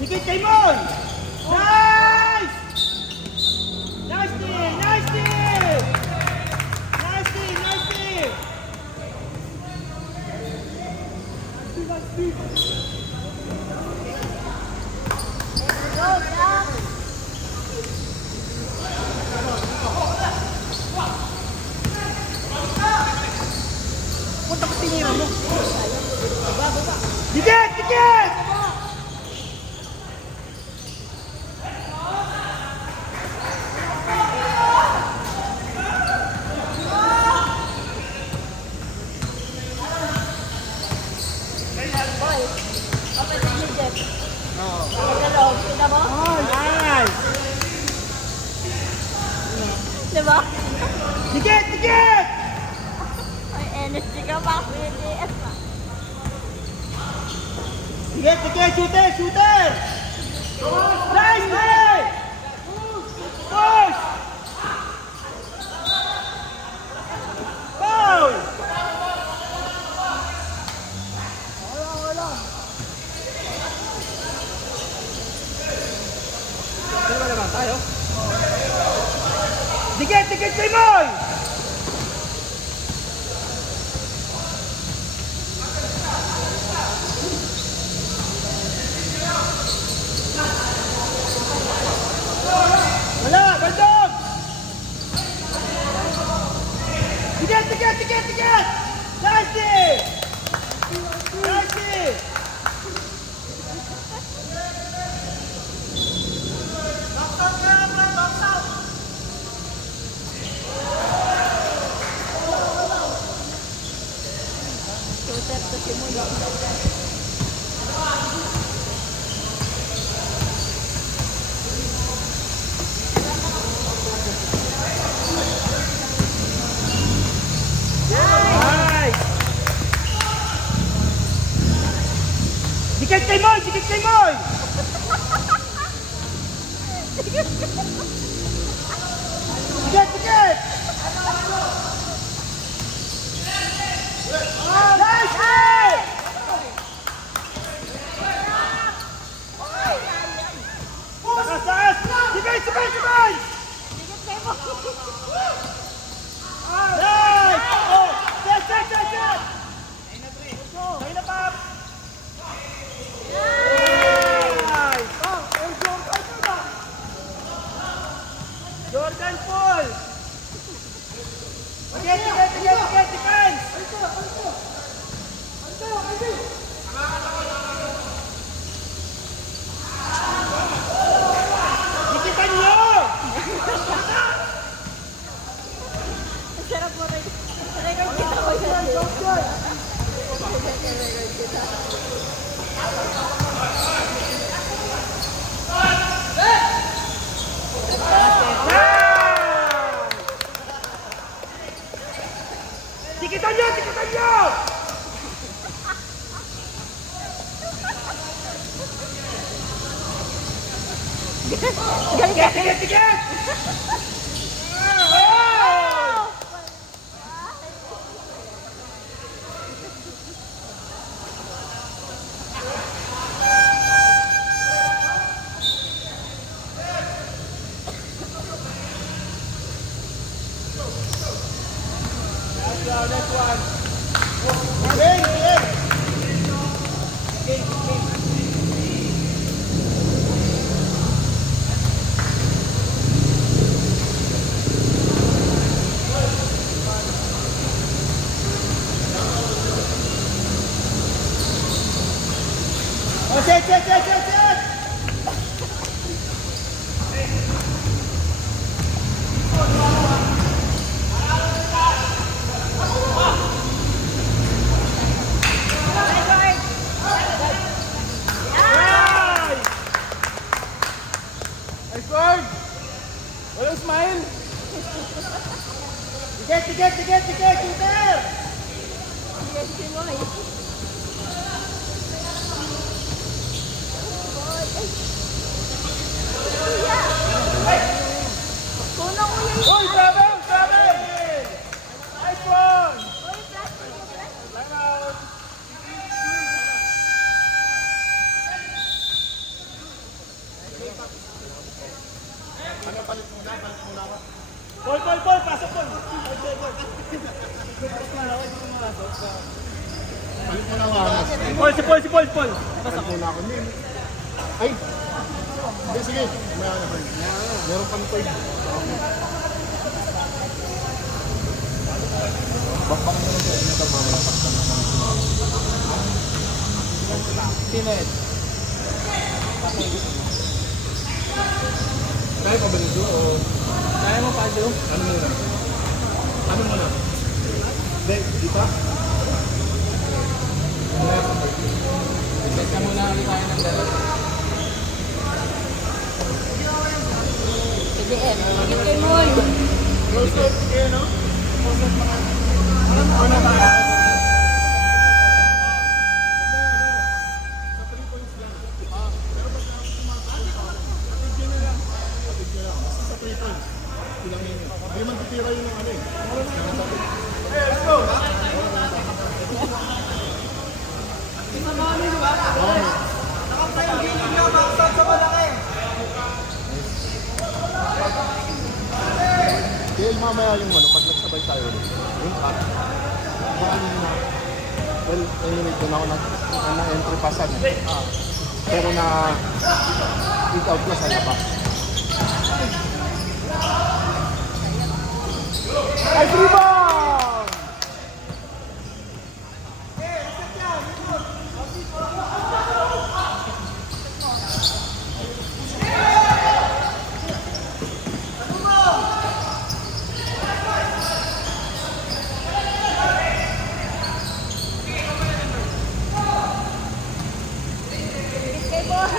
Higit kay Moy! Nice! Nice team! Nice team! Nice team! Nice team! Punta ko tinira mo. Higit! Higit! Diba? Dikit! Dikit! May energy ka pa, BDS pa. Dikit! Dikit! Shooter! Shooter! Nice! Nice! Push! Foul! Wala naman tayo. Dikit! Dikit kay Moy! Wala! Baldog! Dikit! Dikit! Dikit! Dikit! Nice team! Nice team! Shooter to si Mulo. Nice! Dikit kay Moy! Dikit kay Moy! Dikit! Dikit! Nice! Nice! Takas! Takas! Sibay! Sibay! Sibay! Tigit kayo mo. Nice! Oh! Set! Set! Set! Set! Ayun na, Pap! Nice! Jordan Paul! Dikit! Dikit! Dikit! Dikit! Defense! Dikitan nyo! Ang sarap mo rin. Record kita ko yan. Record kita. Dikitan nyo! Dikitan nyo! Galing ka. Dikit! Dikit! Oh! Next one. Game, game. Game, game. Oh, set, set, set, set, set. Record. Tiket, tiket, tiket, shooter! Yes, si Moy. Boy, ay. Kuya! Kunang kuya yun. Uy, travel! Travel! Nice one! Uy, plastic yung plastic. Time out! Paul, Paul, Paul! Pasok, Paul! Balik mo na wakas. Paul, si Paul, si Paul, si Paul! Balik muna ako. Ay! Hindi, sige. Meron pang third. Bakbak na lang sa inyo sa mga Sino yun? kaya pa ba nito o Kaya mo pa, Joe? ano muna? Ano muna? Hindi, di pa? Test ka muna ulit tayo ng dalawa. Sige, Sige kay Moy. Close to sige, no? Sa 3 points. Ilang yun. Hindi man titira yun ng ano eh. Let's go! Kaya mamaya yung ano, pag nagsabay tayo ulit, yung cut, maano yun na, well, anyway, doon ako na-entry passan eh. Pero na pick out na sa labas. Ay, rebound! Kay Moy.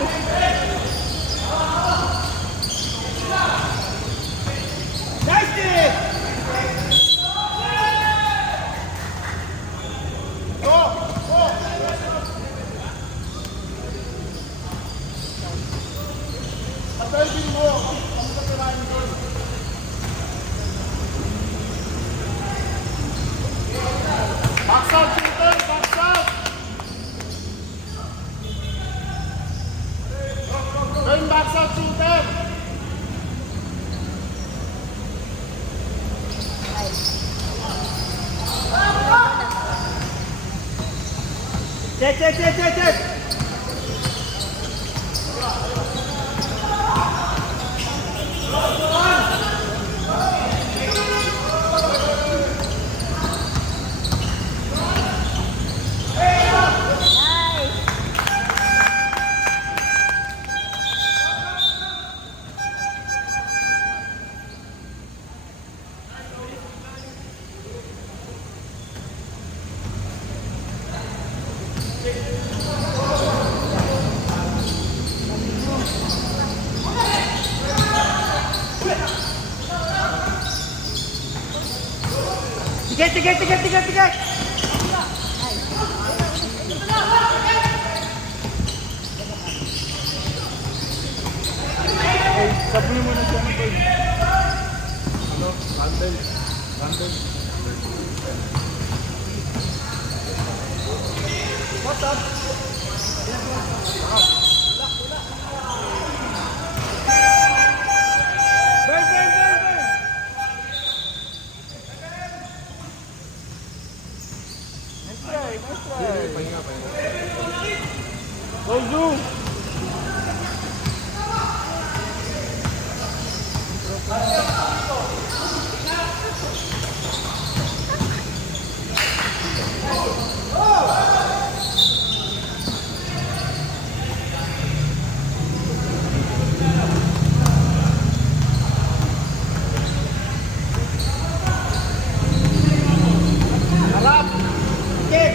Nice kick! Pag-diving mo, ang kapirahin doon. Box out, shooter! Box out! Going box out, shooter! Check, check, check, check, check! Nice. Tiket, tiket, tiket, tiket, tiket! Sabi mo na siya ng boy. Ano? Randall. Randall. What's up? Burn, burn, burn, burn! Nice try, nice try. Pahinga, pahinga. Go, Zoom! Harap! Kick!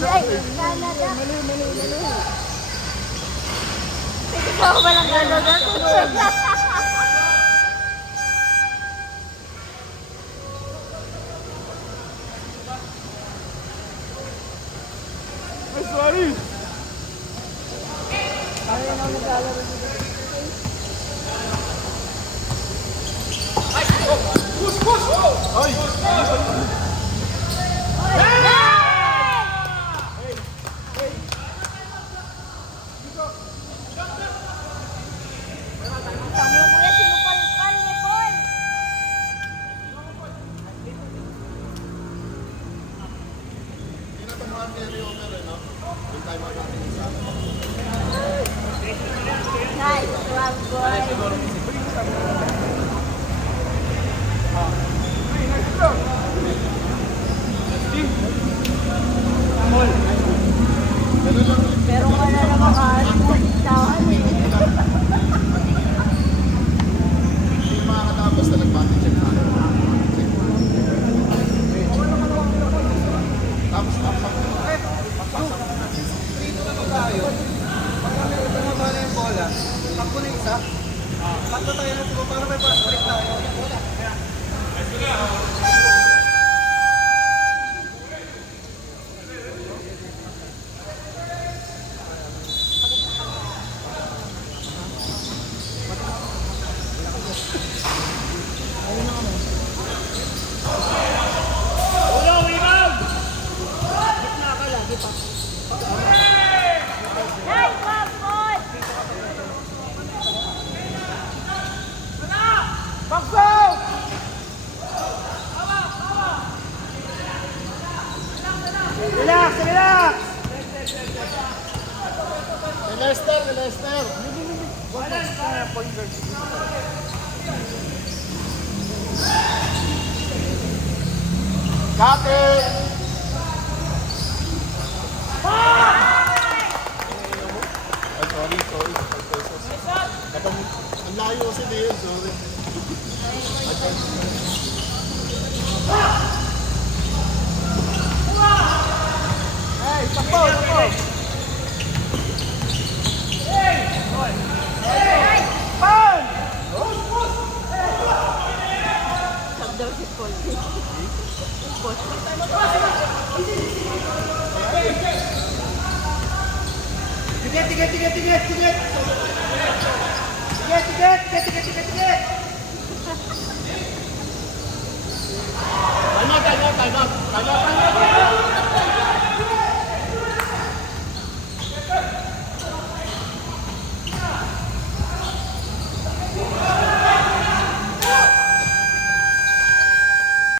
Ay, Canada. Mali. Ikaw ba lang Canada? Ay, sorry! Ayun ang naglalaro dito. Ay! Sabi ko kuya, sinupal-pal ni Paul. Tinatamaan niya ni Omer, no? Yung tayo makakita. Nice, one boy. Pero wala namang taon eh. Hindi yung makakatapos na nag-check na. Tapos. Dito naman tayo. Pag tumaba na yung bola, takbo na isa. Takbo tayo na ito para may fast break tayo. Nice, one boy. Relax! Lester! Kate! Ay, sorry. Ang layo kasi na yun, sorry. Hey, takbo! Pan! Sabi daw si Paul. Tiget!